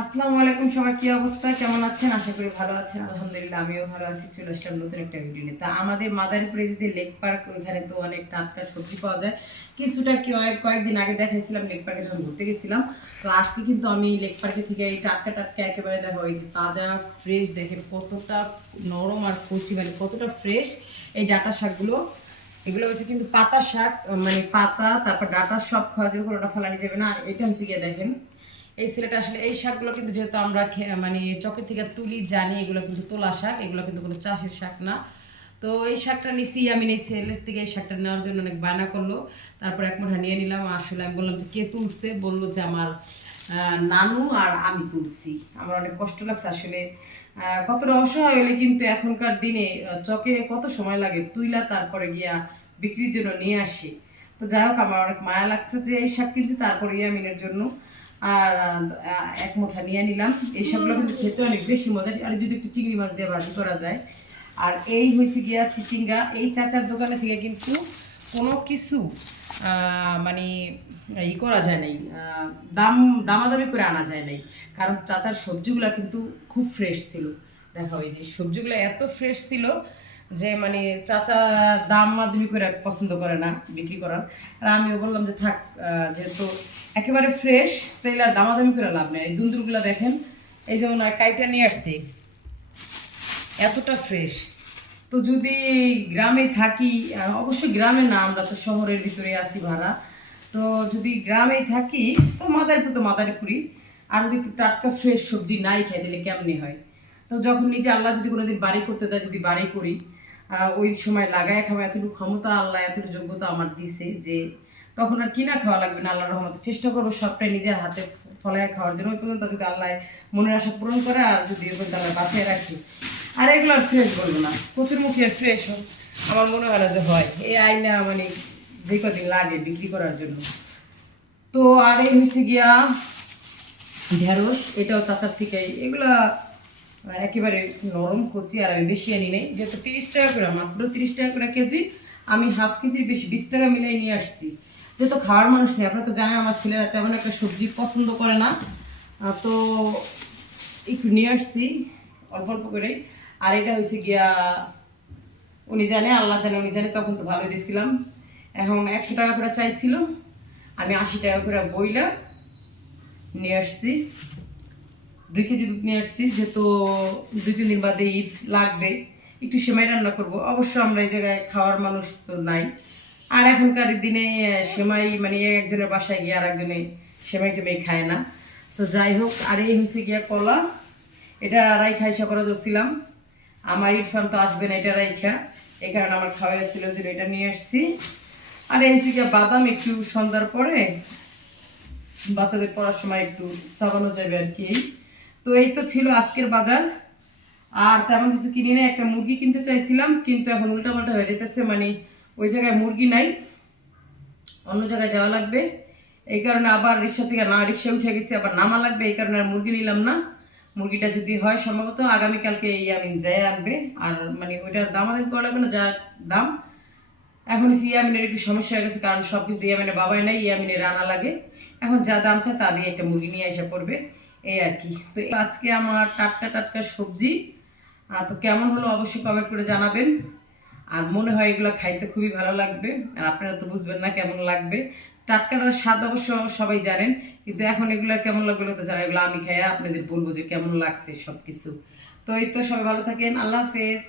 আসসালামু আলাইকুম, সবাই কি অবস্থা? কেমন আছেন? আশা করি ভালো আছেন। আলহামদুলিল্লাহ, আমিও ভালো আছি, চলে আসলাম নতুন একটা ভিডিও নিয়ে। তা আমাদের মাদারীপুরে যে লেক পার্ক, ওইখানে তো অনেক টাটকা সবজি পাওয়া যায়। কিছুটা কি হয়, কয়েকদিন আগে দেখাইছিলাম লেক পার্কে যখন ঘুরতে গেছিলাম। তো আজকে কিন্তু আমি লেক পার্কে থেকে এই টাটকা টাটকা একেবারে দেখা যে তাজা ফ্রেশ দেখেন কতটা নরম আর কচি মানে কতটা ফ্রেশ এই ডাটা শাকগুলো। এগুলো হচ্ছে কিন্তু পাতা শাক মানে পাতা, তারপর ডাটা সব খাওয়া যাবে, কোনোটা ফেলানি যাবে না। আর এটা হচ্ছে গিয়ে দেখেন এই সিলেটে আসলে এই শাকগুলো কিন্তু যেহেতু আমরা মানে চকের থেকে তুলি, জানি এগুলো কিন্তু তোলা শাক, এগুলো কিন্তু কোনো চাষের শাক না। তো এই শাকটা নিছি, আমি এই সেলের থেকে এই শাকটা নেওয়ার জন্য অনেক বায়না করল। তারপর এক মুঠা নিয়ে নিলাম, আসলে আমি বললাম যে কে তুলছে? বলল যে আমার নানু আর আমি তুলছি। আমার অনেক কষ্ট লাগছে আসলে। কতটা অসহায় হলে কিন্তু এখনকার দিনে চকে কত সময় লাগে তুইলা তারপরে গিয়া বিক্রির জন্য নিয়ে আসি। তো যাই হোক, আমার অনেক মায়া লাগছে যে এই শাক কিনছি, তারপরে ইয়ামিনের জন্য। আর এক মুঠা নিয়ে নিলাম। এই সবগুলো কিন্তু খেতে অনেক বেশি মজা। আর যদি একটু চিংড়ি মাছ দিয়ে ভাজি করা যায়। আর এই হয়েছে গিয়া চিচিঙ্গা। এই চাচার দোকানে থেকে কিন্তু কোনো কিছু মানে ই করা যায় নাই। দাম, দামাদামি করে আনা যায় নাই। কারণ চাচার সবজিগুলো কিন্তু খুব ফ্রেশ ছিল। দেখা এই যে সবজিগুলো এত ফ্রেশ ছিল যে মানে চাচা দাম মাধ্যমিক করে পছন্দ করে না বিক্রি করার। আর আমিও বললাম যে থাক যেহেতু একেবারে ফ্রেশ তাইলে আর দামাদামি করে লাভ নেই। এই দুন্দুরগুলো দেখেন, এই যেমন আর কাইটা নিয়ে আসছি, এতটা ফ্রেশ তো যদি গ্রামে থাকি অবশ্যই গ্রামে না, আমরা তো শহরের ভিতরে আছি ভাড়া। তো যদি গ্রামেই থাকি, তো মাদারীপুর তো মাদারীপুরি আর যদি টাটকা ফ্রেশ সবজি নাই খাই দিলে কেমনি হয়? তো যখন নিজে আল্লাহ যদি কোনোদিন বাড়ি করতে দেয়, যদি বাড়ি করি ওই সময় লাগায় খাওয়া এতটুকু ক্ষমতা আল্লাহ এতটুকু যোগ্যতা আমার দিছে যে তখন আর কিনা খাওয়া লাগবে না, আল্লাহর রহমতে। চেষ্টা করব সবটাই নিজের হাতে ফলায় খাওয়ার জন্য। ওই পর্যন্ত যদি আল্লাহ মনের আশা পূরণ করে, আর যদি ওই পর্যন্ত আল্লাহ বাঁচিয়ে রাখি। আর এগুলো আর ফ্রেশ বলব না। প্রচুর মুখে ফ্রেশ হোক। আমার মনে হয় না যে হয়। এই আইনা মানে যে কদিন লাগে বিক্রি করার জন্য। তো আর এই হয়েছে গিয়া ঢেঁড়স, এটাও চাচার থেকে এগুলা একেবারে নরম কচি আর আমি বেশি আনি নেই। যেহেতু তিরিশ টাকা করে, মাত্র তিরিশ টাকা করে কেজি, আমি হাফ কেজির বেশি বিশ টাকা মিলাই নিয়ে আসছি। যেহেতু খাওয়ার মানুষ নেই, আপনারা তো জানেন, আমার ছেলেরা তেমন একটা সবজি পছন্দ করে না। তো একটু নিয়ে আসছি, অল্প অল্প করে আর এটা হয়েছে গিয়া, উনি জানে, আল্লাহ জানে, উনি জানে, তখন তো ভালো দিয়েছিলাম এখন একশো টাকা করে চাইছিল, আমি আশি টাকা করে বইলা নিয়ে আসছি। দুই কেজি দুধ নিয়ে আসছি, যেহেতু দুই, তিন দিন বাদে ঈদ লাগবে, একটু সেমাই রান্না করব। অবশ্য আমরা এই জায়গায় খাওয়ার মানুষ তো নাই। আর এখনকার দিনে সেমাই মানে একজনের বাসায় গিয়ে আর একজনে সেমাই টেমাই খায় না। তো যাই হোক, আর এই হচ্ছে গিয়া কলা। এটা আড়াই খাইসা করে ধরছিলাম। আমার ইরফান তো আসবে না, এটা রাইখা। এই কারণে আমার খাওয়া ছিল যে এটা নিয়ে আসছি। আর এই হচ্ছে গিয়া বাদাম, একটু সন্ধ্যার পরে বাচ্চাদের পড়ার সময় একটু চাবানো যাবে আর কি। তো এই তো ছিল আজকের বাজার। আর তেমন কিছু কিনি নাই, একটা মুরগি কিনতে চাইছিলাম, কিন্তু এখন উল্টাপাল্টা হয়ে যেতেছে মানে ওই জায়গায় মুরগি নাই, অন্য জায়গায় যাওয়া লাগবে। এই কারণে আবার রিক্সা থেকে না, রিক্সা উঠে গেছি, আবার নামা লাগবে, এই কারণে আর মুরগি নিলাম না। মুরগিটা যদি হয় সম্ভবত আগামীকালকে এই আমি যাই আনবে। আর মানে ওইটার দাম আদায় করা লাগবে না, যা দাম। এখন ইয়ামিনের একটু সমস্যা হয়ে গেছে, কারণ সব কিছু ইয়ামিনের বাবাই নাই, ইয়ামিনের রান্না লাগে। এখন যা দাম চায় তা দিয়ে একটা মুরগি নিয়ে এসে পড়বে। এই আর কি। তো আজকে আমার টাটকা টাটকা সবজি। তো কেমন হলো অবশ্যই কমেন্ট করে জানাবেন। আর মনে হয় এগুলো খাইতে খুবই ভালো লাগবে। আর আপনারা তো বুঝবেন না কেমন লাগবে। টাটকাটার স্বাদ অবশ্য সবাই জানেন। কিন্তু এখন এগুলো কেমন লাগবে তো জানেন এগুলো আমি খাইয়া আপনাদের বলব যে কেমন লাগছে সব কিছু তো এই তো সবাই ভালো থাকেন। আল্লাহ হাফেজ।